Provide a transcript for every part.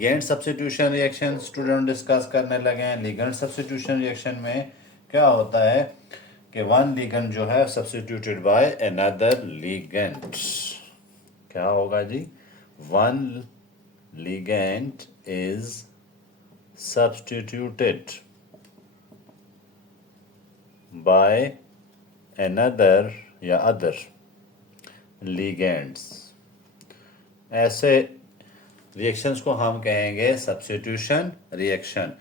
Ligand substitution reaction student discuss करने लगे हैं। लिगेंड सब्स्टिट्यूशन रिएक्शन में क्या होता है कि वन लिगेंड जो है सब्स्टिट्यूटेड बाय अनदर लिगेंड। क्या होगा जी? One ligand is substituted by another या अदर लिगेंड्स। ऐसे रिएक्शंस को हम कहेंगे सब्स्टिट्यूशन रिएक्शन।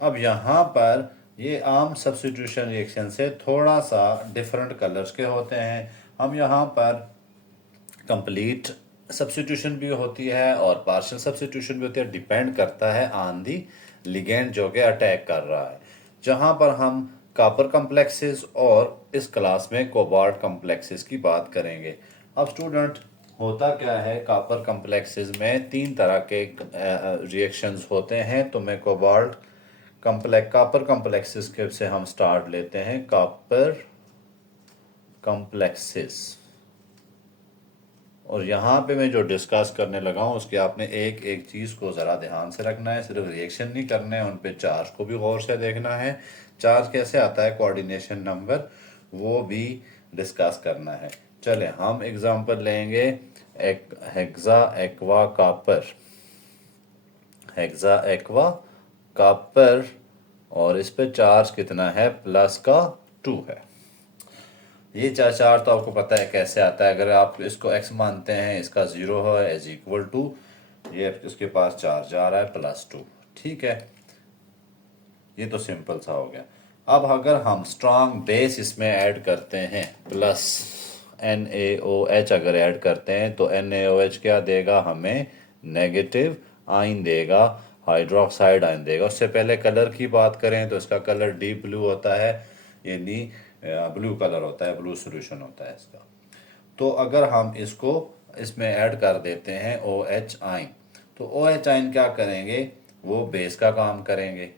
अब यहाँ पर ये आम सब्स्टिट्यूशन रिएक्शन से थोड़ा सा डिफरेंट कलर्स के होते हैं। हम यहाँ पर कंप्लीट सब्स्टिट्यूशन भी होती है और पार्शियल सब्स्टिट्यूशन भी होती है। डिपेंड करता है ऑन दी लिगेंड जो कि अटैक कर रहा है। जहाँ पर हम कॉपर कम्प्लेक्सेस और इस क्लास में कोबाल्ट कम्प्लेक्सेस की बात करेंगे। अब स्टूडेंट होता क्या है, कॉपर कम्प्लेक्सेस में तीन तरह के रिएक्शंस होते हैं। तो मैं कोबाल्ट कॉपर कम्प्लेक्सेस के से हम स्टार्ट लेते हैं। कॉपर कम्प्लेक्सेस, और यहाँ पे मैं जो डिस्कस करने लगा हूँ उसके आपने एक एक चीज़ को ज़रा ध्यान से रखना है। सिर्फ रिएक्शन नहीं करना है, उन पे चार्ज को भी गौर से देखना है। चार्ज कैसे आता है, कोऑर्डिनेशन नंबर, वो भी डिस्कस करना है। चले हम एग्जांपल लेंगे hexa aqua copper. Hexa aqua copper, और इस पे चार्ज कितना है, प्लस का 2 है। ये चार तो आपको पता है कैसे आता है। अगर आप इसको x मानते हैं, इसका 0 है इज इक्वल टू, ये इसके पास चार्ज आ रहा है +2। ठीक है, ये तो सिंपल सा हो गया। अब अगर हम स्ट्रांग बेस इसमें ऐड करते हैं, प्लस NaOH अगर ऐड करते हैं तो NaOH क्या देगा हमें, नेगेटिव आयन देगा, हाइड्रोक्साइड आयन देगा। उससे पहले कलर की बात करें तो इसका कलर डीप ब्लू होता है, यानी ब्लू कलर होता है, ब्लू सोल्यूशन होता है इसका। तो अगर हम इसको इसमें ऐड कर देते हैं OH आयन, तो OH आयन क्या करेंगे, वो बेस का काम करेंगे।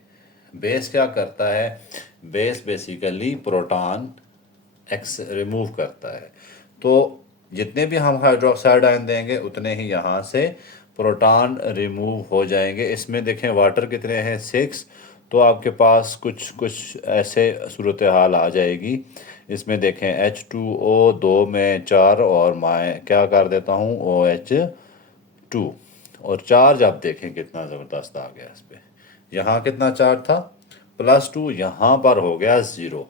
बेस क्या करता है, base basically proton x remove करता है। तो जितने भी हम हाइड्रोक्साइड आयन देंगे उतने ही यहाँ से प्रोटॉन रिमूव हो जाएंगे। इसमें देखें वाटर कितने हैं, 6। तो आपके पास कुछ कुछ ऐसे सूरत हाल आ जाएगी। इसमें देखें H2O 2 में 4, और मैं क्या कर देता हूँ OH2, और चार्ज आप देखें कितना ज़बरदस्त आ गया इस पे। यहाँ कितना चार्ज था, +2, यहाँ पर हो गया 0।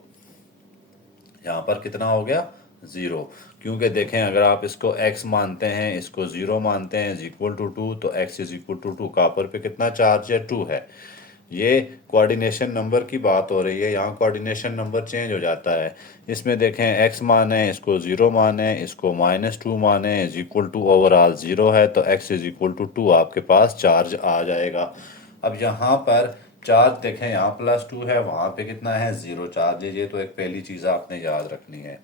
यहाँ पर कितना हो गया, 0। क्योंकि देखें अगर आप इसको x मानते हैं, इसको 0 मानते हैं, इज इक्वल टू 2, तो x is equal to 2। Copper पे कितना चार्ज है, 2 है। ये कोऑर्डिनेशन नंबर की बात हो रही है, यहाँ कोऑर्डिनेशन नंबर चेंज हो जाता है। इसमें देखें x माने, इसको 0 माने, इसको -2 माने, इज इक्वल टू ओवरऑल 0 है, तो x इज इक्वल टू 2 आपके पास चार्ज आ जाएगा। अब यहाँ पर चार्ज देखें, यहाँ +2 है, वहाँ पे कितना है, 0 चार्ज है। ये तो एक पहली चीज़ आपने याद रखनी है।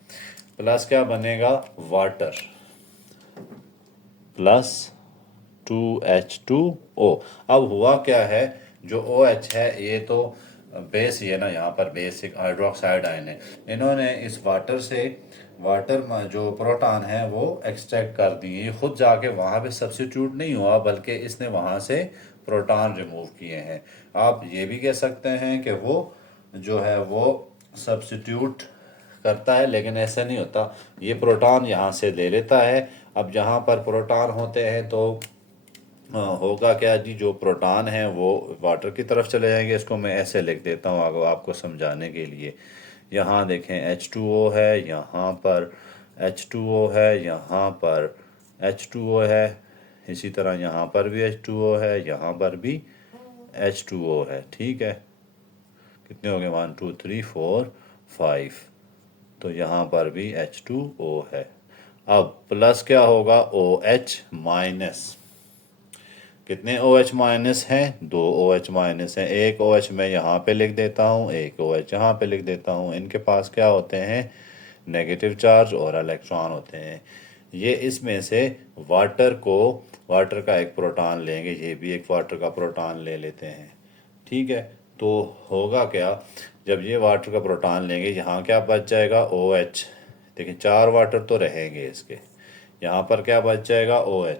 प्लस क्या बनेगा, वाटर, +2H2O। अब हुआ क्या है, जो OH है ये तो बेस ही है ना, यहाँ पर बेसिक हाइड्रोक्साइड आयन है। इन्होंने इस वाटर से, वाटर में जो प्रोटॉन है वो एक्सट्रैक्ट कर दिए। खुद जाके वहाँ पे सब्स्टिट्यूट नहीं हुआ, बल्कि इसने वहाँ से प्रोटॉन रिमूव किए हैं। आप ये भी कह सकते हैं कि वो जो है वो सब्स्टिट्यूट करता है, लेकिन ऐसा नहीं होता। ये प्रोटॉन यहाँ से ले लेता है। अब जहाँ पर प्रोटॉन होते हैं तो होगा क्या जी, जो प्रोटॉन है वो वाटर की तरफ चले जाएंगे। इसको मैं ऐसे लिख देता हूँ आपको समझाने के लिए। यहाँ देखें H2O है, यहाँ पर H2O है, यहाँ पर H2O है, इसी तरह यहाँ पर भी H2O है, यहाँ पर भी H2O है। ठीक है, कितने हो गए, 1 2 3 4 5। तो यहाँ पर भी H2O है। अब प्लस क्या होगा, OH माइनस। कितने OH माइनस हैं, 2 OH माइनस हैं। एक OH मैं यहाँ पे लिख देता हूँ, एक OH यहाँ पे लिख देता हूँ। इनके पास क्या होते हैं, नेगेटिव चार्ज और इलेक्ट्रॉन होते हैं। ये इसमें से वाटर का एक प्रोटॉन लेंगे, ये भी एक वाटर का प्रोटॉन ले लेते हैं। ठीक है, तो होगा क्या, जब ये वाटर का प्रोटॉन लेंगे, यहाँ क्या बच जाएगा, OH। देखिए 4 वाटर तो रहेंगे इसके, यहाँ पर क्या बच जाएगा, OH।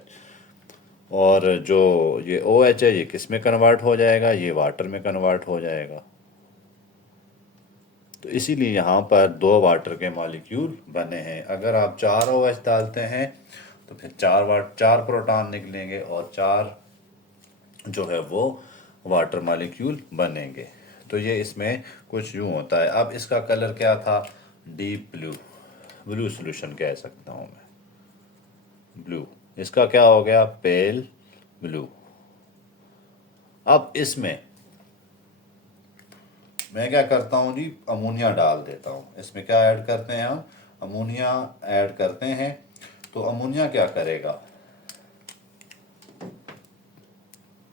और जो ये OH है ये किस में कन्वर्ट हो जाएगा, ये वाटर में कन्वर्ट हो जाएगा। तो इसीलिए यहाँ पर दो वाटर के मॉलिक्यूल बने हैं। अगर आप 4 OH डालते हैं तो फिर 4 प्रोटॉन निकलेंगे और 4 जो है वो वाटर मॉलिक्यूल बनेंगे। तो ये इसमें कुछ यूँ होता है। अब इसका कलर क्या था, डीप ब्लू, ब्लू सॉल्यूशन कह सकता हूँ मैं, ब्लू। इसका क्या हो गया, पेल ब्लू। अब इसमें मैं क्या करता हूँ जी, अमोनिया डाल देता हूँ। इसमें क्या ऐड करते हैं हम, अमोनिया ऐड करते हैं। तो अमोनिया क्या करेगा,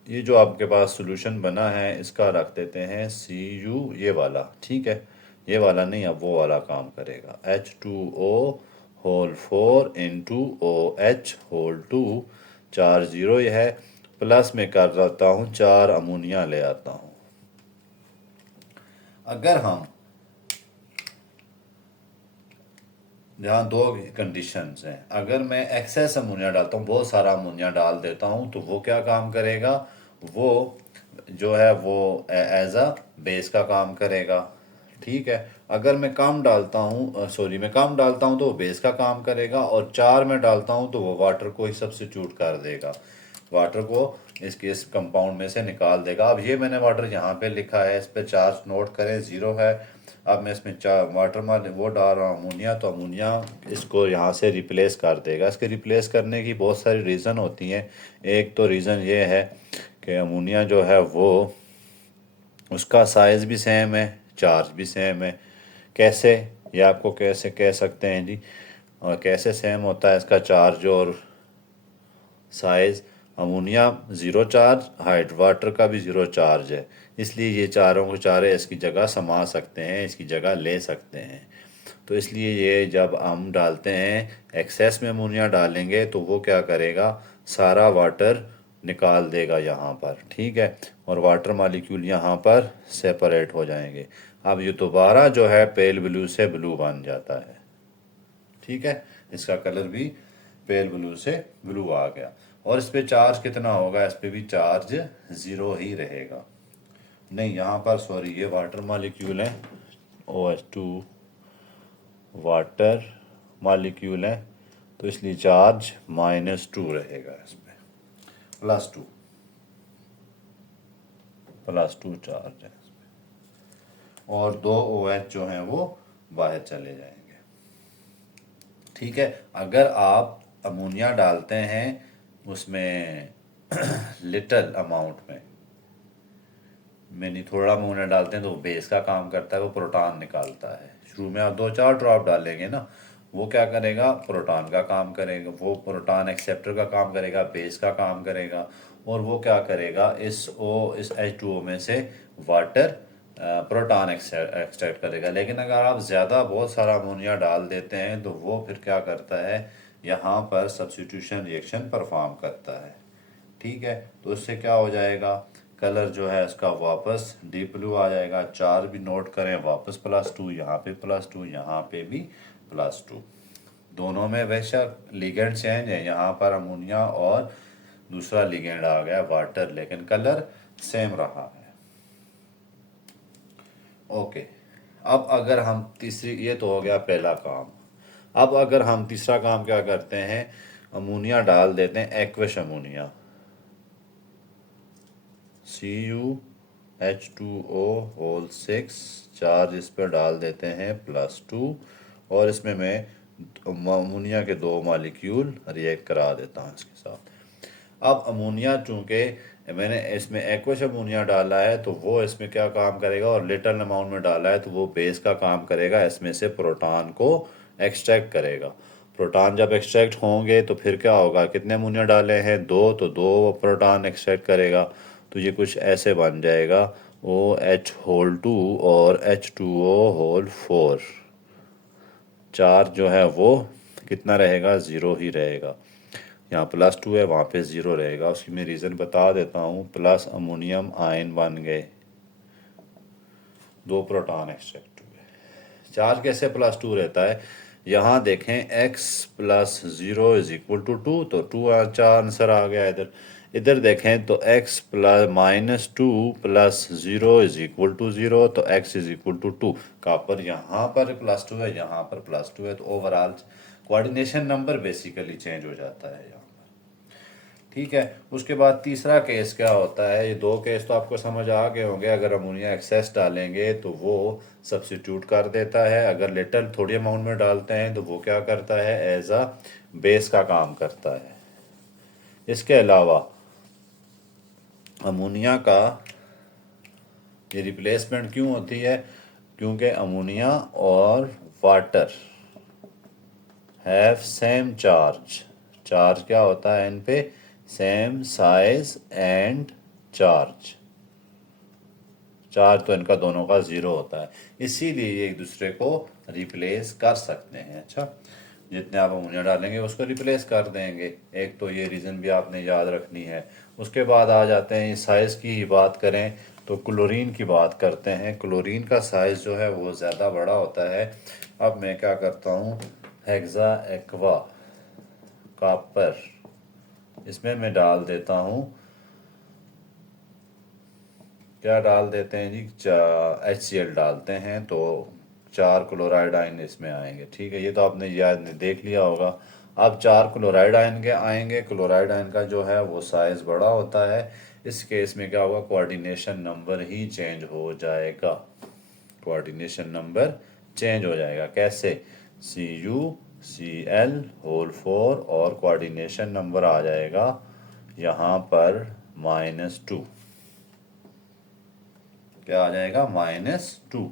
ये जो आपके पास सॉल्यूशन बना है इसका रख देते हैं Cu, ये वाला, ठीक है। ये वाला नहीं, अब वो वाला काम करेगा। H2O whole 4 into OH whole 2, 4 0 ये है, प्लस में कर देता हूँ 4 अमोनिया ले आता हूँ। अगर हम जहाँ दो कंडीशंस हैं, अगर मैं एक्सेस अमोनिया डालता हूँ, बहुत सारा अमोनिया डाल देता हूँ, तो वो क्या काम करेगा, वो जो है वो एज अ बेस का काम करेगा, ठीक है। अगर मैं कम डालता हूँ, सॉरी मैं कम डालता हूँ तो वो बेस का काम करेगा, और 4 में डालता हूँ तो वो वाटर को ही सब्स्टिट्यूट कर देगा, वाटर को इस कंपाउंड में से निकाल देगा। अब ये मैंने वाटर यहाँ पे लिखा है, इस पे चार्ज नोट करें, 0 है। अब मैं इसमें वाटर में वो डाल रहा हूँ अमोनिया, तो अमोनिया इसको यहाँ से रिप्लेस कर देगा। इसके रिप्लेस करने की बहुत सारी रीज़न होती हैं। एक तो रीज़न ये है कि अमोनिया जो है वो उसका साइज़ भी सेम है, चार्ज भी सेम है। कैसे, ये आपको कैसे कह सकते हैं जी, और कैसे सेम होता है इसका चार्ज और size. Ammonia zero charge, hide water का भी ज़ीरो चार्ज है, इसलिए ये चारों को चारे इसकी जगह समा सकते हैं, इसकी जगह ले सकते हैं। तो इसलिए ये जब हम डालते हैं, एक्सेस में अमोनिया डालेंगे तो वो क्या करेगा, सारा वाटर निकाल देगा यहाँ पर, ठीक है। और वाटर मॉलिक्यूल यहाँ पर सेपरेट हो जाएंगे। अब ये दोबारा जो है पेल ब्लू से ब्लू बन जाता है, ठीक है। इसका कलर भी पेल ब्लू से ब्लू आ गया। और इस पे चार्ज कितना होगा, इस पे भी चार्ज 0 ही रहेगा। नहीं, यहाँ पर सॉरी, ये वाटर मॉलिक्यूल है, OH2 वाटर मॉलिक्यूल है, तो इसलिए चार्ज -2 रहेगा इसमें, +2, +2 चार्ज है इसमें। और 2 OH जो हैं वो बाहर चले जाएंगे, ठीक है। अगर आप अमोनिया डालते हैं उसमें लिटिल अमाउंट में, नहीं थोड़ा अमोनिया डालते हैं, तो वो बेस का काम करता है, वो प्रोटॉन निकालता है। शुरू में आप 2-4 ड्रॉप डालेंगे ना, वो क्या करेगा, प्रोटॉन का काम करेगा, वो प्रोटॉन एक्सेप्टर का काम करेगा, बेस का काम करेगा। और वो क्या करेगा, इस H2O में से वाटर प्रोटॉन एक्सट्रैक्ट करेगा। लेकिन अगर आप ज़्यादा बहुत सारा अमोनिया डाल देते हैं तो वो फिर क्या करता है, यहाँ पर सब्स्टिट्यूशन रिएक्शन परफॉर्म करता है, ठीक है। तो इससे क्या हो जाएगा, कलर जो है इसका वापस डीप ब्लू आ जाएगा। 4 भी नोट करें, वापस +2, यहाँ पे +2, यहाँ पे भी +2। दोनों में बेशक लिगेंड चेंज है, यहाँ पर अमोनिया और दूसरा लिगेंड आ गया वाटर, लेकिन कलर सेम रहा है। ओके, अब अगर हम तीसरी, ये तो हो गया पहला काम। अब अगर हम तीसरा काम क्या करते हैं, अमोनिया डाल देते हैं, aqueous ammonia, CuH2O whole 6, charge इस पर डाल देते हैं +2, और इसमें मैं अमोनिया के 2 मॉलिक्यूल रिएक्ट करा देता हूँ इसके साथ। अब अमोनिया चूँकि मैंने इसमें एक्वस अमोनिया डाला है तो वो इसमें क्या काम करेगा, और लिटिल अमाउंट में डाला है तो वो बेस का काम करेगा, इसमें से प्रोटॉन को एक्सट्रैक्ट करेगा। प्रोटॉन जब एक्सट्रैक्ट होंगे तो फिर क्या होगा, कितने अमोनिया डाले हैं, 2, तो 2 प्रोटॉन एक्सट्रैक्ट करेगा। तो ये कुछ ऐसे बन जाएगा, OH होल 2 और H2O होल 4। चार्ज जो है वो कितना रहेगा, 0 ही रहेगा। यहाँ +2 है, वहाँ पे 0 रहेगा। उसकी मैं रीज़न बता देता हूँ, प्लस अमोनियम आयन बन गए, 2 प्रोटॉन एक्सट्रैक्ट हुए। चार्ज कैसे +2 रहता है, यहाँ देखें x plus 0 is equal to 2, तो 2 चार आंसर आ गया इधर। इधर देखें तो x plus minus 2 plus 0 is equal to 0, तो x is equal to 2। Copper यहाँ पर प्लस 2 है, यहाँ पर प्लस 2 है, तो overall coordination number basically change हो जाता है यहाँ। ठीक है। उसके बाद तीसरा केस क्या होता है, ये दो केस तो आपको समझ आ गए होंगे। अगर अमोनिया एक्सेस डालेंगे तो वो सब्स्टिट्यूट कर देता है, अगर लिटल थोड़ी अमाउंट में डालते हैं तो वो क्या करता है, एज अ बेस का काम करता है। इसके अलावा अमोनिया का ये रिप्लेसमेंट क्यों होती है, क्योंकि अमोनिया और water have same charge. Charge क्या होता है इन पे, same size and charge. Charge तो इनका दोनों का 0 होता है, इसीलिए ये एक दूसरे को रिप्लेस कर सकते हैं। अच्छा, जितने आप अमोनिया डालेंगे उसको रिप्लेस कर देंगे। एक तो ये रीज़न भी आपने याद रखनी है। उसके बाद आ जाते हैं, साइज़ की ही बात करें तो क्लोरीन की बात करते हैं। क्लोरीन का साइज़ जो है वो ज़्यादा बड़ा होता है। अब मैं क्या करता हूँ, हेक्सा एक्वा कॉपर, इसमें मैं डाल देता हूँ, क्या डाल देते हैं जी, HCl डालते हैं, तो 4 क्लोराइड आयन इसमें आएंगे। ठीक है, ये तो आपने याद देख लिया होगा। अब 4 क्लोराइड आयन के आएंगे। क्लोराइड आयन का जो है वो साइज बड़ा होता है। इस केस में क्या होगा, कोऑर्डिनेशन नंबर ही चेंज हो जाएगा। कोऑर्डिनेशन नंबर चेंज हो जाएगा। कैसे, CuCl होल 4 और कोऑर्डिनेशन नंबर आ जाएगा यहाँ पर -2। क्या आ जाएगा, -2।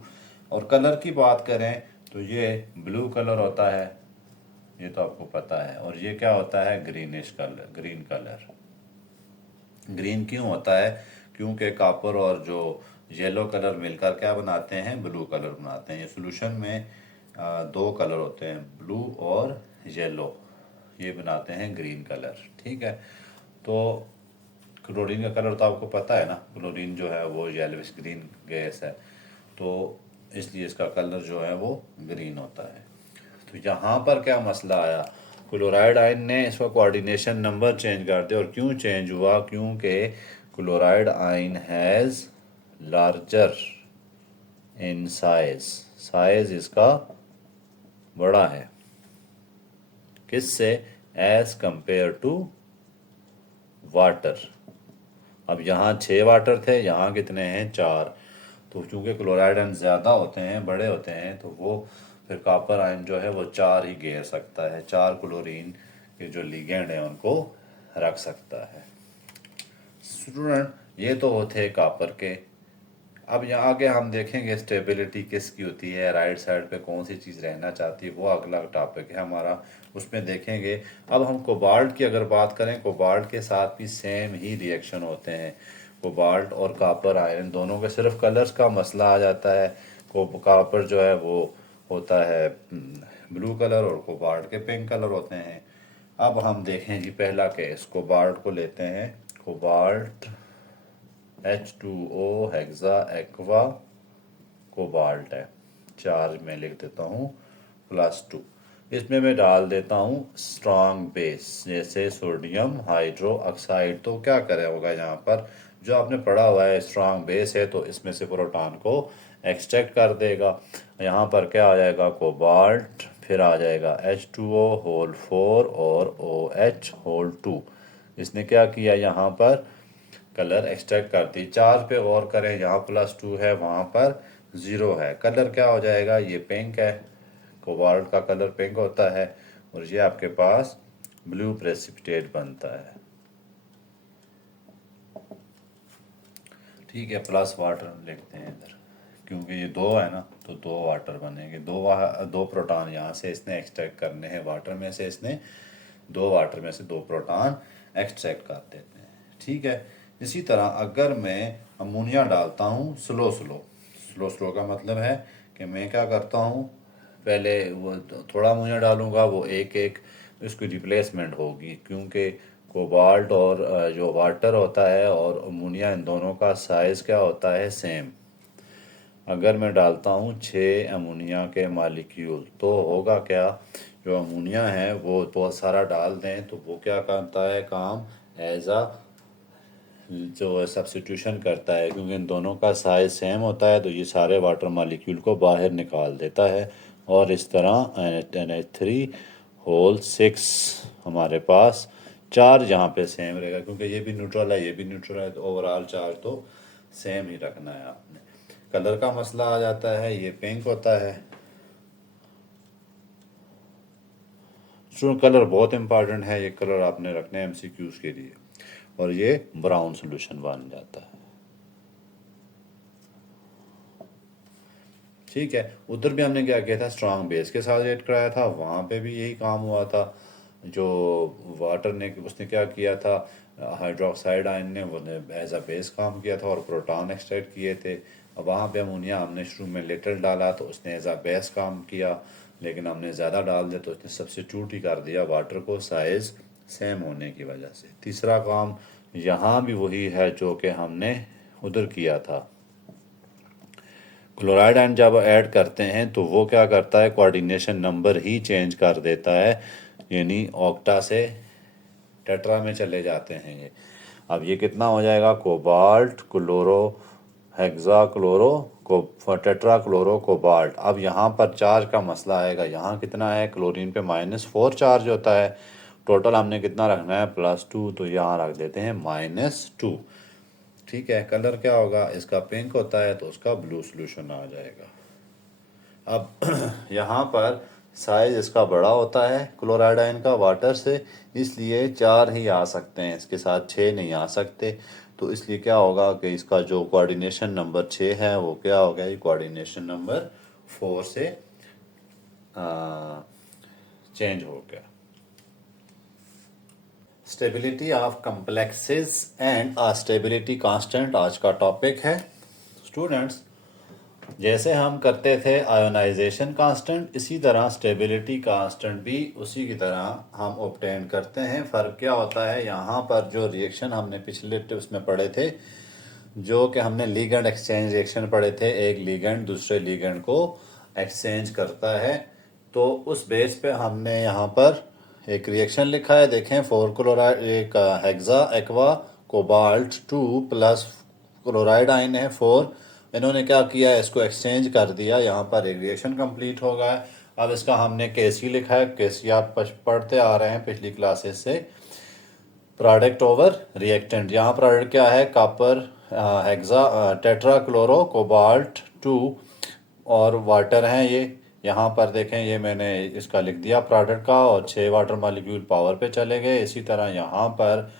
और कलर की बात करें तो ये ब्लू कलर होता है, ये तो आपको पता है। और ये क्या होता है, greenish colour, green colour. Green क्यों होता है, क्योंकि कॉपर और जो येलो कलर मिलकर क्या बनाते हैं, ब्लू कलर बनाते हैं। ये सोल्यूशन में दो कलर होते हैं, ब्लू और येलो, ये बनाते हैं ग्रीन कलर। ठीक है, तो क्लोरीन का कलर तो आपको पता है ना, क्लोरीन जो है वो येलोइश ग्रीन गैस है, तो इसलिए इसका कलर जो है वो ग्रीन होता है। तो यहाँ पर क्या मसला आया, क्लोराइड आयन ने इसका कोऑर्डिनेशन नंबर चेंज कर दिया। और क्यों चेंज हुआ, क्योंकि chloride ion has larger in size, size इसका बड़ा है, किससे, एज कंपेयर टू वाटर। अब यहाँ 6 वाटर थे, यहाँ कितने हैं, 4। तो चूंकि क्लोराइड आयन ज़्यादा होते हैं, बड़े होते हैं, तो वो फिर कॉपर आयन जो है वो 4 ही घेर सकता है, 4 क्लोरीन के जो लिगेंड हैं उनको रख सकता है। स्टूडेंट, ये तो होते कॉपर के। अब यहाँ आगे हम देखेंगे स्टेबिलिटी किसकी होती है, राइट साइड पे कौन सी चीज़ रहना चाहती है, वो अगला टॉपिक है हमारा, उसमें देखेंगे। अब हम कोबाल्ट की अगर बात करें, कोबाल्ट के साथ भी सेम ही रिएक्शन होते हैं। कोबाल्ट और कॉपर आयरन दोनों के सिर्फ कलर्स का मसला आ जाता है। कॉपर जो है वो होता है ब्लू कलर और कोबाल्ट के पिंक कलर होते हैं। अब हम देखें जी पहला केस, कोबाल्ट को लेते हैं। Cobalt H2O hexa aqua cobalt है, चार्ज में लिख देता हूँ +2। इसमें मैं डाल देता हूँ स्ट्रॉन्ग बेस, जैसे सोडियम हाइड्रो ऑक्साइड। तो क्या करे होगा, यहाँ पर जो आपने पढ़ा हुआ है स्ट्रॉन्ग बेस है, तो इसमें से प्रोटॉन को एक्सट्रैक्ट कर देगा। यहाँ पर क्या आ जाएगा, कोबाल्ट, फिर आ जाएगा H2O होल 4 और OH होल 2। इसने क्या किया, यहाँ पर कलर एक्सट्रैक्ट कर दी। 4 पे और करें, यहाँ +2 है, वहाँ पर 0 है, कलर क्या हो जाएगा, ये पिंक है। कोबाल्ट का कलर पिंक होता है और ये आपके पास ब्लू प्रेसिपिटेट बनता है। ठीक है, प्लस वाटर लिखते हैं इधर, क्योंकि ये 2 है ना, तो 2 वाटर बनेंगे। दो प्रोटॉन यहाँ से इसने एक्सट्रैक्ट करने हैं, वाटर में से इसने 2 वाटर में से 2 प्रोटॉन एक्सट्रैक्ट कर देते हैं। ठीक है, इसी तरह अगर मैं अमोनिया डालता हूँ स्लो स्लो, स्लो स्लो का मतलब है कि मैं क्या करता हूँ, पहले वो थोड़ा अमोनिया डालूंगा, वो एक एक उसकी रिप्लेसमेंट होगी, क्योंकि कोबाल्ट और जो वाटर होता है और अमोनिया, इन दोनों का साइज़ क्या होता है, सेम। अगर मैं डालता हूँ 6 अमोनिया के मालिक्यूल तो होगा क्या, जो अमोनिया है वो बहुत सारा डाल दें तो वो क्या करता है काम, एज अ जो सब्स्टिट्यूशन करता है, क्योंकि इन दोनों का साइज सेम होता है तो ये सारे वाटर मालिक्यूल को बाहर निकाल देता है। और इस तरह NH3 होल 6 हमारे पास चार्ज यहाँ पे सेम रहेगा, क्योंकि ये भी न्यूट्रल है ये भी न्यूट्रल है, तो ओवरऑल चार्ज तो सेम ही रखना है आपने। कलर का मसला आ जाता है, ये पिंक होता है। स्टूडेंट कलर बहुत इंपॉर्टेंट है, ये कलर आपने रखने हैं MCQs के लिए। और ये ब्राउन सोल्यूशन बन जाता है। ठीक है, उधर भी हमने क्या किया था, स्ट्रांग बेस के साथ रेड कराया था, वहाँ पे भी यही काम हुआ था। जो वाटर ने उसने क्या किया था, हाइड्रोक्साइड आयन ने वो एज अ बेस काम किया था और प्रोटॉन एक्सट्रैक्ट किए थे। अब वहाँ पे अमोनिया हमने शुरू में लिटिल डाला तो उसने एज अ बेस काम किया, लेकिन हमने ज़्यादा डाल दिया तो उसने सब्स्टिट्यूट ही कर दिया वाटर को, साइज़ सेम होने की वजह से। तीसरा काम यहाँ भी वही है जो कि हमने उधर किया था। क्लोराइड आयन जब ऐड करते हैं तो वो क्या करता है, कोऑर्डिनेशन नंबर ही चेंज कर देता है, यानी ऑक्टा से टेट्रा में चले जाते हैं ये। अब ये कितना हो जाएगा, कोबाल्ट क्लोरो हेक्सा क्लोरो को टेट्रा क्लोरो कोबाल्ट। अब यहाँ पर चार्ज का मसला आएगा, यहाँ कितना है, क्लोरीन पे -4 चार्ज होता है, टोटल हमने कितना रखना है +2, तो यहाँ रख देते हैं -2। ठीक है, कलर क्या होगा, इसका पिंक होता है तो उसका ब्लू सोल्यूशन आ जाएगा। अब यहाँ पर साइज इसका बड़ा होता है क्लोराइड आयन का वाटर से, इसलिए 4 ही आ सकते हैं, इसके साथ 6 नहीं आ सकते। तो इसलिए क्या होगा कि इसका जो कोऑर्डिनेशन नंबर 6 है वो क्या हो गया, ये कोऑर्डिनेशन नंबर 4 से चेंज हो गया। Stability of complexes and stability constant आज का टॉपिक है। स्टूडेंट्स, जैसे हम करते थे आयोनाइजेशन कांस्टेंट, इसी तरह स्टेबिलिटी कांस्टेंट भी उसी की तरह हम ऑब्टेन करते हैं। फ़र्क क्या होता है, यहाँ पर जो रिएक्शन हमने पिछले टिप्स में पढ़े थे, जो कि हमने लीगेंड एक्सचेंज रिएक्शन पढ़े थे, एक लीगेंड दूसरे लीगेंड को एक्सचेंज करता है, तो उस बेस पे हमने यहाँ पर एक रिएक्शन लिखा है, देखें 4 क्लोराइड, एक hexa aqua cobalt 2 plus chloride ion है 4, इन्होंने क्या किया है, इसको एक्सचेंज कर दिया, यहाँ पर एक रिएक्शन कंप्लीट हो गया है। अब इसका हमने केसी लिखा है, केसी आप पढ़ते आ रहे हैं पिछली क्लासेस से, प्रोडक्ट ओवर रिएक्टेंट। यहाँ प्रोडक्ट क्या है, copper hexa tetra chloro cobalt 2 और वाटर हैं ये। यहाँ पर देखें, ये मैंने इसका लिख दिया प्रोडक्ट का, और 6 वाटर मॉलिक्यूल पावर पे चले गए। इसी तरह यहाँ पर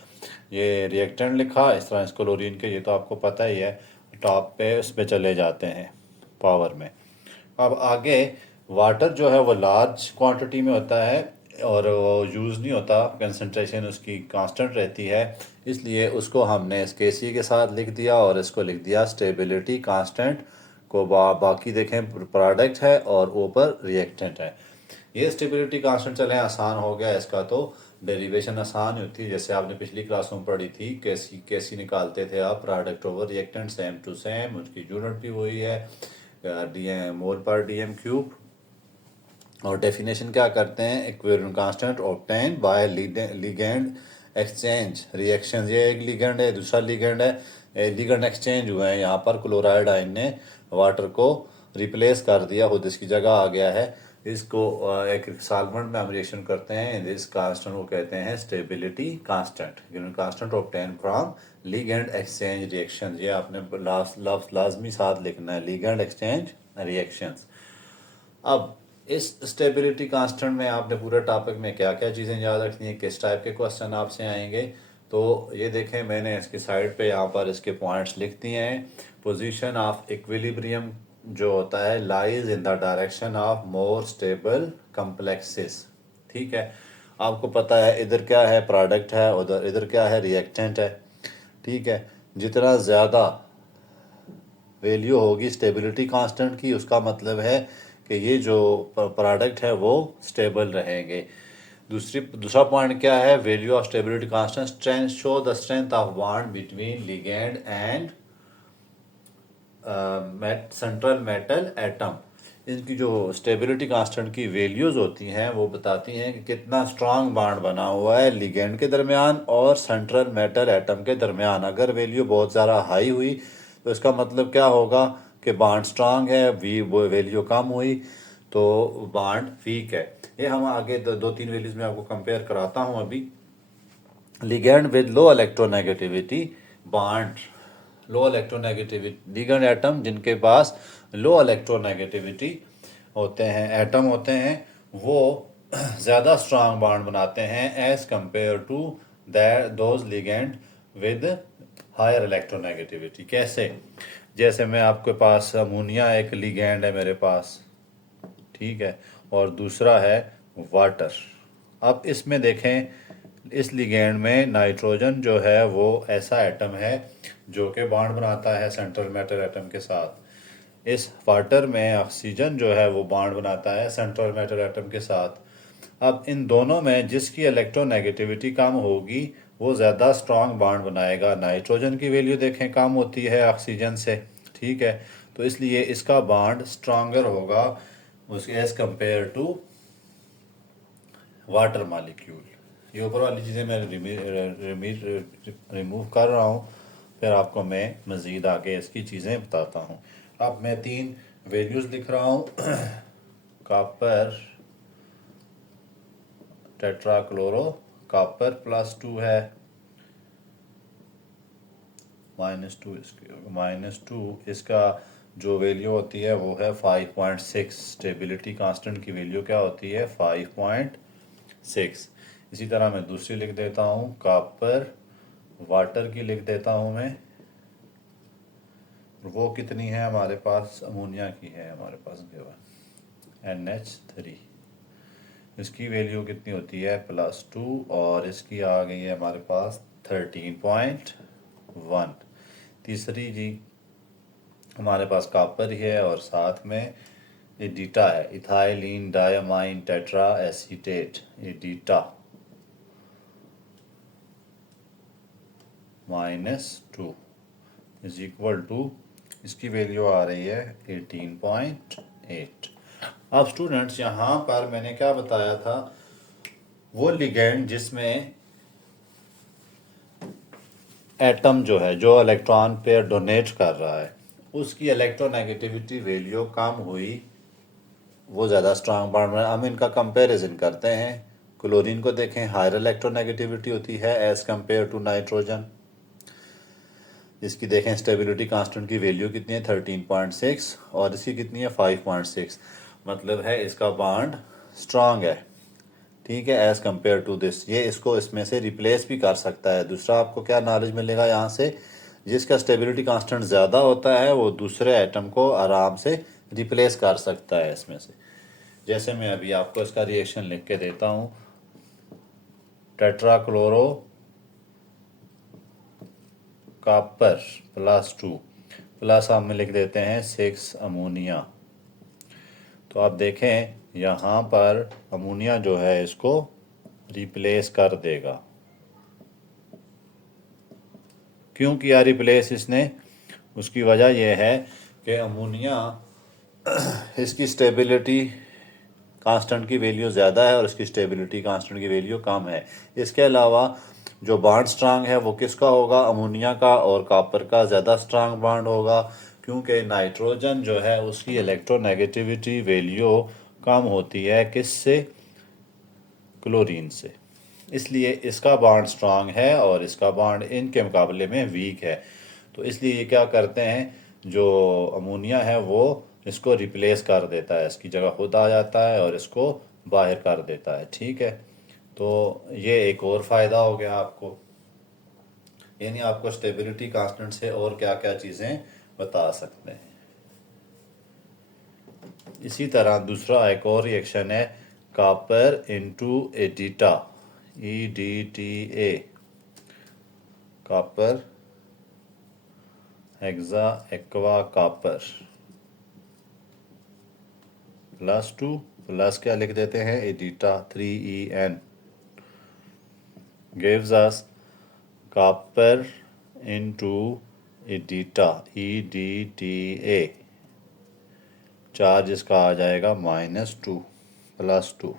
ये रिएक्टेंट लिखा, इस तरह इस क्लोरीन के, ये तो आपको पता ही है, टॉप पे उस पे चले जाते हैं पावर में। अब आगे वाटर जो है वो लार्ज क्वांटिटी में होता है और वो यूज़ नहीं होता, कंसंट्रेशन उसकी कांस्टेंट रहती है, इसलिए उसको हमने इस केसी के साथ लिख दिया और इसको लिख दिया स्टेबिलिटी कांस्टेंट को। बाकी देखें प्रोडक्ट है और ऊपर रिएक्टेंट है। ये स्टेबिलिटी कांस्टेंट चले आसान हो गया, इसका तो डेरिवेशन आसान होती है, जैसे आपने पिछली क्लास में पढ़ी थी, कैसी कैसी निकालते थे आप, product over reactant same to same, उसकी यूनिट भी वही है, DM मोल पर DM क्यूब। और डेफिनेशन क्या करते हैं, equilibrium constant obtain bye ligand exchange reaction. ये एक लिगेंड है, दूसरा लिगेंड है, लिगेंड एक्सचेंज हुए हैं, यहाँ पर क्लोराइड आयन ने वाटर को रिप्लेस कर दिया, खुद इसकी जगह आ गया है। इसको एक सॉल्वेंट में हम रिएक्शन करते हैं, इस कांस्टेंट को कहते हैं stability constant, constant obtain from ligand exchange reaction. ये आपने लाजमी साथ लिखना है, लिगेंड एक्सचेंज रिएक्शंस। अब इस स्टेबिलिटी कांस्टेंट में आपने पूरे टॉपिक में क्या क्या चीज़ें याद रखनी है, किस टाइप के क्वेश्चन आपसे आएंगे, तो ये देखें मैंने इसकी साइड पे यहाँ पर इसके पॉइंट्स लिख दिए हैं। पोजीशन ऑफ इक्विलिब्रियम जो होता है lies in the direction of more stable complexes. ठीक है, आपको पता है इधर क्या है, प्रोडक्ट है, उधर इधर क्या है, रिएक्टेंट है। ठीक है, जितना ज़्यादा वैल्यू होगी स्टेबिलिटी कांस्टेंट की, उसका मतलब है कि ये जो प्रोडक्ट है वो स्टेबल रहेंगे। दूसरा पॉइंट क्या है, value of stability constant strength show the strength of bond between ligand and central metal atom, इनकी जो स्टेबिलिटी कांस्टेंट की वैल्यूज़ होती हैं वो बताती हैं कि कितना स्ट्रांग बॉन्ड बना हुआ है लिगेंड के दरमियान और सेंट्रल मेटल एटम के दरमियान। अगर वैल्यू बहुत ज़्यादा हाई हुई तो इसका मतलब क्या होगा कि बॉन्ड स्ट्रांग है, वैल्यू कम हुई तो बॉन्ड वीक है। ये हम आगे दो तीन वैल्यूज़ में आपको कंपेयर कराता हूँ अभी। Ligand with low electronegativity bond, low electronegativity ligand atom जिनके पास लो इलेक्ट्रोनेगेटिविटी होते हैं, एटम होते हैं, वो ज़्यादा स्ट्रांग बॉन्ड बनाते हैं as compared to those ligand with higher electronegativity. कैसे? जैसे मैं आपके पास अमोनिया एक लिगेंड है मेरे पास, ठीक है, और दूसरा है वाटर। अब इसमें देखें, इस लिगेंड में नाइट्रोजन जो है वो ऐसा एटम है जो कि बॉन्ड बनाता है सेंट्रल मेटल एटम के साथ। इस वाटर में ऑक्सीजन जो है वो बॉन्ड बनाता है सेंट्रल मेटल एटम के साथ। अब इन दोनों में जिसकी इलेक्ट्रोनेगेटिविटी कम होगी वो ज़्यादा स्ट्रांग बॉन्ड बनाएगा। नाइट्रोजन की वैल्यू देखें कम होती है ऑक्सीजन से, ठीक है, तो इसलिए इसका बॉन्ड स्ट्रांगर होगा उसके as compared to water molecule. ये ऊपर वाली चीज़ें मैं रिमूव कर रहा हूँ, फिर आपको मैं मज़ीद आगे इसकी चीज़ें बताता हूँ। अब मैं 3 वैल्यूज़ लिख रहा हूँ। कॉपर टेट्राक्लोरो, कॉपर +2 है, -2 इसके -2 इसका जो वैल्यू होती है वो है 5.6। स्टेबिलिटी कांस्टेंट की वैल्यू क्या होती है? 5.6। इसी तरह मैं दूसरी लिख देता हूँ, कॉपर वाटर की लिख देता हूँ मैं, वो कितनी है हमारे पास? अमोनिया की है हमारे पास NH3, इसकी वैल्यू कितनी होती है? +2, और इसकी आ गई है हमारे पास 13.1। तीसरी जी हमारे कापर कॉपर ही है और साथ में एडिटा है, ethylene diamine tetra acetate, EDTA -2 is equal to, इसकी वैल्यू आ रही है 18.8। अब स्टूडेंट्स यहाँ पर मैंने क्या बताया था, वो लिगेंड जिसमें एटम जो है जो इलेक्ट्रॉन पेयर डोनेट कर रहा है उसकी इलेक्ट्रोनेगेटिविटी वैल्यू कम हुई, वो ज़्यादा स्ट्रांग बॉन्ड बना। हम इनका कंपैरिजन करते हैं। क्लोरीन को देखें, हायर इलेक्ट्रोनेगेटिविटी होती है एज कंपेयर टू नाइट्रोजन। इसकी देखें स्टेबिलिटी कांस्टेंट की वैल्यू कितनी है? 13.6, और इसकी कितनी है? 5.6। मतलब है इसका बॉन्ड स्ट्रांग है, ठीक है, एज कंपेयर टू दिस। ये इसको इसमें से रिप्लेस भी कर सकता है। दूसरा आपको क्या नॉलेज मिलेगा यहाँ से, जिसका स्टेबिलिटी कांस्टेंट ज़्यादा होता है वो दूसरे एटम को आराम से रिप्लेस कर सकता है इसमें से। जैसे मैं अभी आपको इसका रिएक्शन लिख के देता हूँ, टेट्राक्लोरो कॉपर +2 प्लस हम लिख देते हैं 6 अमोनिया। तो आप देखें यहाँ पर अमोनिया जो है इसको रिप्लेस कर देगा। क्यों किया रिप्लेस इसने? उसकी वजह यह है कि अमोनिया इसकी स्टेबिलिटी कांस्टेंट की वैल्यू ज़्यादा है और इसकी स्टेबिलिटी कांस्टेंट की वैल्यू कम है। इसके अलावा जो बॉन्ड स्ट्रांग है वो किसका होगा? अमोनिया का और कॉपर का ज़्यादा स्ट्रांग बॉन्ड होगा, क्योंकि नाइट्रोजन जो है उसकी इलेक्ट्रोनेगेटिविटी वैल्यू कम होती है किससे? क्लोरीन से। इसलिए इसका बॉन्ड स्ट्रांग है और इसका बॉन्ड इनके मुकाबले में वीक है। तो इसलिए ये क्या करते हैं, जो अमोनिया है वो इसको रिप्लेस कर देता है, इसकी जगह खुद आ जाता है और इसको बाहर कर देता है, ठीक है। तो ये एक और फ़ायदा हो गया आपको, यानी आपको स्टेबिलिटी कांस्टेंट से और क्या क्या चीज़ें बता सकते हैं। इसी तरह दूसरा एक और रिएक्शन है, copper into EDTA, EDTA, copper hexa aqua copper +2 plus क्या लिख देते हैं? EDTA 3En gives us copper into EDTA charge इसका आ जाएगा -2 +2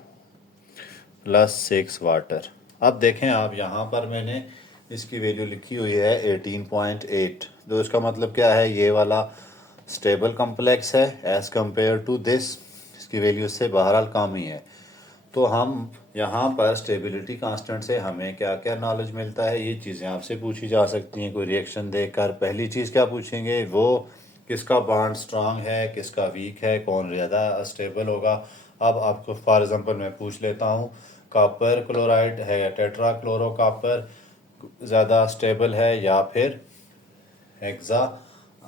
+6 वाटर। अब देखें आप, यहाँ पर मैंने इसकी वैल्यू लिखी हुई है 18.8, तो इसका मतलब क्या है, ये वाला स्टेबल कम्प्लेक्स है एज़ कम्पेयर टू दिस, इसकी वैल्यू इससे बहरहाल कम ही है। तो हम यहाँ पर स्टेबिलिटी कांस्टेंट से हमें क्या क्या नॉलेज मिलता है, ये चीज़ें आपसे पूछी जा सकती हैं कोई रिएक्शन देखकर। पहली चीज़ क्या पूछेंगे, वो किसका बॉन्ड स्ट्रांग है, किसका वीक है, कौन ज़्यादा स्टेबल होगा। अब आपको फॉर एग्जांपल मैं पूछ लेता हूँ, कॉपर क्लोराइड है या टेट्रा क्लोरो कॉपर ज़्यादा स्टेबल है या फिर हेक्सा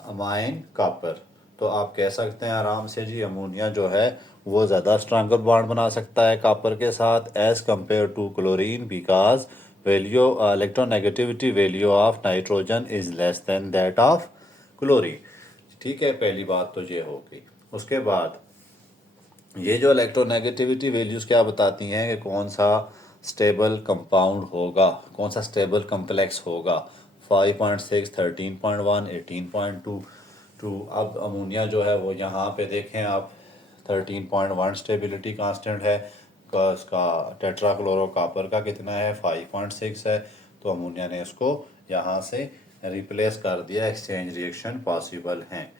अमाइन कॉपर। तो आप कह सकते हैं आराम से जी, अमोनिया जो है वो ज़्यादा स्ट्रॉन्गर बॉन्ड बना सकता है कॉपर के साथ as compared to chlorine, because value electronegativity value of nitrogen is less than that of chlorine. ठीक है, पहली बात तो ये हो गई। उसके बाद ये जो इलेक्ट्रोनेगेटिविटी वैल्यूज़ क्या बताती हैं कि कौन सा स्टेबल कंपाउंड होगा, कौन सा स्टेबल कम्प्लेक्स होगा। 5.6, 13.1, 18.2। अब अमोनिया जो है वो यहाँ पे देखें आप 13.1 स्टेबिलिटी कांस्टेंट है, इसका टेट्राक्लोरो कॉपर का कितना है 5.6 है। तो अमोनिया ने इसको यहाँ से रिप्लेस कर दिया, एक्सचेंज रिएक्शन पॉसिबल हैं।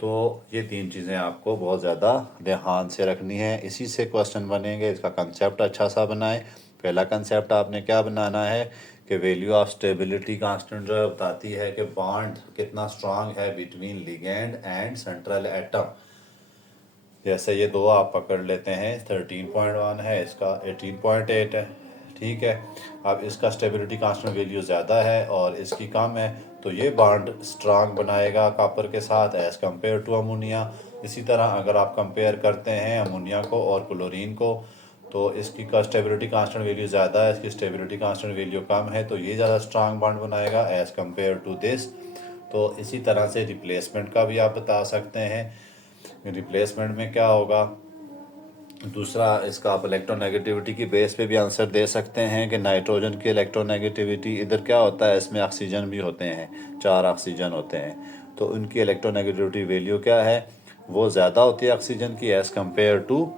तो ये तीन चीज़ें आपको बहुत ज़्यादा ध्यान से रखनी है, इसी से क्वेश्चन बनेंगे। इसका कंसेप्ट अच्छा सा बनाएं। पहला कंसेप्ट आपने क्या बनाना है कि वैल्यू ऑफ स्टेबिलिटी कांस्टेंट जो है बताती है कि बॉन्ड कितना स्ट्रांग है between ligand and central atom. जैसे ये दो आप पकड़ लेते हैं, 13.1 है, इसका 18.8 है। ठीक है, अब इसका स्टेबिलिटी कांस्टेंट वैल्यू ज़्यादा है और इसकी कम है, तो ये बॉन्ड स्ट्रांग बनाएगा कॉपर के साथ एज़ कंपेयर टू अमोनिया। इसी तरह अगर आप कंपेयर करते हैं अमोनिया को और क्लोरीन को, तो इसकी का स्टेबिलिटी कांस्टेंट वैल्यू ज़्यादा है, इसकी स्टेबिलिटी कांस्टेंट वैल्यू कम है, तो ये ज़्यादा स्ट्रांग बॉन्ड बनाएगा एज़ कंपेयर टू दिस। तो इसी तरह से रिप्लेसमेंट का भी आप बता सकते हैं। रिप्लेसमेंट में क्या होगा, दूसरा इसका आप इलेक्ट्रोनेगेटिविटी की बेस पे भी आंसर दे सकते हैं कि नाइट्रोजन की इलेक्ट्रोनेगेटिविटी, इधर क्या होता है, इसमें ऑक्सीजन भी होते हैं, 4 ऑक्सीजन होते हैं, तो उनकी इलेक्ट्रोनेगेटिविटी वैल्यू क्या है, वो ज़्यादा होती है ऑक्सीजन की एज़ कंपेयर टू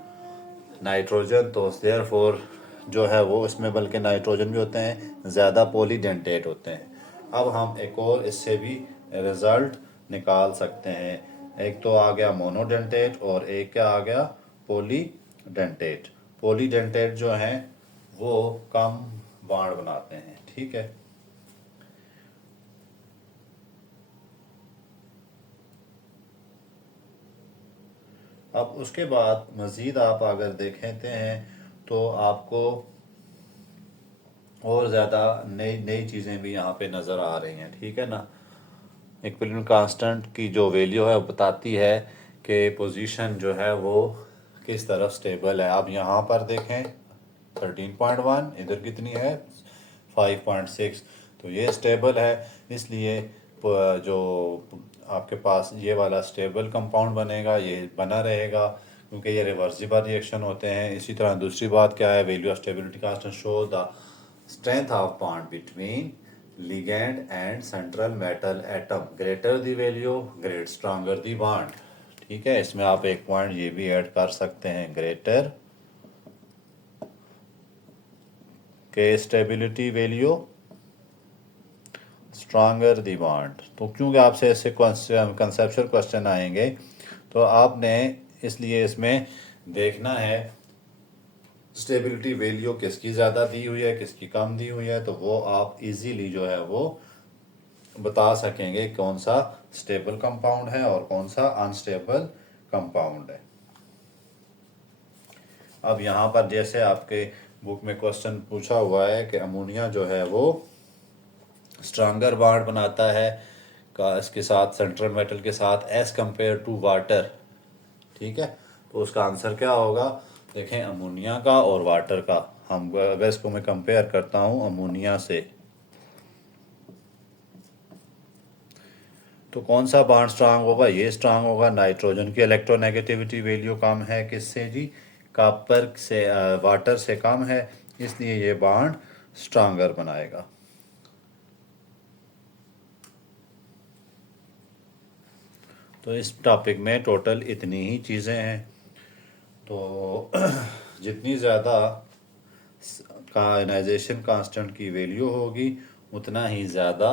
नाइट्रोजन। तो देयरफॉर जो है वो इसमें बल्कि नाइट्रोजन भी होते हैं, ज़्यादा पॉलीडेंटेट होते हैं। अब हम एक और इससे भी रिज़ल्ट निकाल सकते हैं, एक तो आ गया मोनोडेंटेट और एक क्या आ गया पॉलीडेंटेट। पॉलीडेंटेट जो हैं वो कम बॉन्ड बनाते हैं। ठीक है, अब उसके बाद मज़ीद आप अगर देखेते हैं तो आपको और ज़्यादा नई नई चीज़ें भी यहाँ पे नज़र आ रही हैं। ठीक है ना, इक्विलिब्रियम कांस्टेंट की जो वैल्यू है वो बताती है कि पोजीशन जो है वो किस तरफ स्टेबल है। अब यहाँ पर देखें 13.1, इधर कितनी है 5.6, तो ये स्टेबल है, इसलिए जो आपके पास ये वाला स्टेबल कंपाउंड बनेगा ये बना रहेगा, क्योंकि ये रिवर्सिबल रिएक्शन होते हैं। इसी तरह दूसरी बात क्या है, value of stability constant show the strength of bond between ligand and central metal atom, greater the value great stronger the bond। ठीक है, इसमें आप एक पॉइंट ये भी ऐड कर सकते हैं, ग्रेटर के स्टेबिलिटी वैल्यू स्ट्रांगर दी बॉन्ड। तो क्योंकि आपसे ऐसे कंसेप्चुअल क्वेश्चन आएंगे, तो आपने इसलिए इसमें देखना है स्टेबिलिटी वैल्यू किसकी ज़्यादा दी हुई है, किसकी कम दी हुई है, तो वो आप इजीली जो है वो बता सकेंगे कौन सा स्टेबल कंपाउंड है और कौन सा अनस्टेबल कंपाउंड है। अब यहाँ पर जैसे आपके बुक में क्वेश्चन पूछा हुआ है कि अमोनिया जो है वो स्ट्रांगर बॉन्ड बनाता है का इसके साथ सेंट्रल मेटल के साथ एज कंपेयर टू वाटर। ठीक है, तो उसका आंसर क्या होगा, देखें अमोनिया का और वाटर का, हम अगर इसको मैं कंपेयर करता हूँ अमोनिया से, तो कौन सा बॉन्ड स्ट्रांग होगा, ये स्ट्रांग होगा। नाइट्रोजन की इलेक्ट्रोनेगेटिविटी वैल्यू कम है किससे जी, कॉपर से, वाटर से कम है, इसलिए ये बॉन्ड स्ट्रांगर बनाएगा। तो इस टॉपिक में टोटल इतनी ही चीज़ें हैं। तो जितनी ज़्यादा का आयनाइजेशन कांस्टेंट की वैल्यू होगी उतना ही ज़्यादा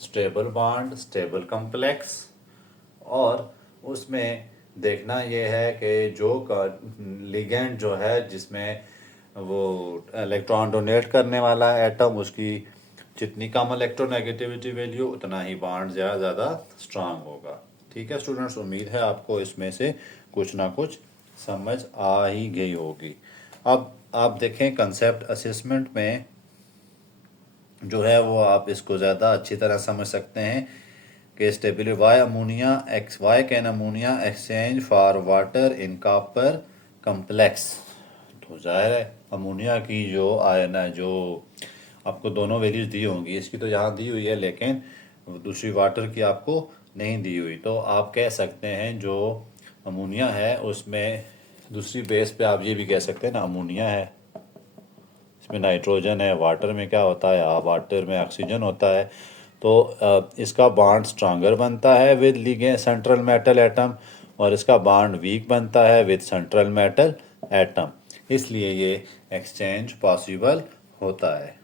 स्टेबल बॉन्ड, स्टेबल कम्प्लेक्स। और उसमें देखना ये है कि जो लिगेंड जो है जिसमें वो इलेक्ट्रॉन डोनेट करने वाला एटम, उसकी जितनी कम इलेक्ट्रोनेगेटिविटी वैल्यू उतना ही बॉन्ड ज़्यादा स्ट्रांग होगा। ठीक है स्टूडेंट्स, उम्मीद है आपको इसमें से कुछ ना कुछ समझ आ ही गई होगी। अब आप देखें कंसेप्ट असेसमेंट में जो है वो आप इसको ज़्यादा अच्छी तरह समझ सकते हैं कि stability why can ammonia exchange for water in copper complex. तो जाहिर है अमोनिया की जो आयन है, जो आपको दोनों वैल्यूज दी होंगी, इसकी तो यहाँ दी हुई है लेकिन दूसरी वाटर की आपको नहीं दी हुई, तो आप कह सकते हैं जो अमोनिया है उसमें दूसरी बेस पे आप ये भी कह सकते हैं ना अमोनिया है, इसमें नाइट्रोजन है, वाटर में क्या होता है, वाटर में ऑक्सीजन होता है। तो इसका बॉन्ड स्ट्रांगर बनता है with ligand central metal atom और इसका बॉन्ड वीक बनता है विद सेंट्रल मेटल एटम, इसलिए ये एक्सचेंज पॉसिबल होता है।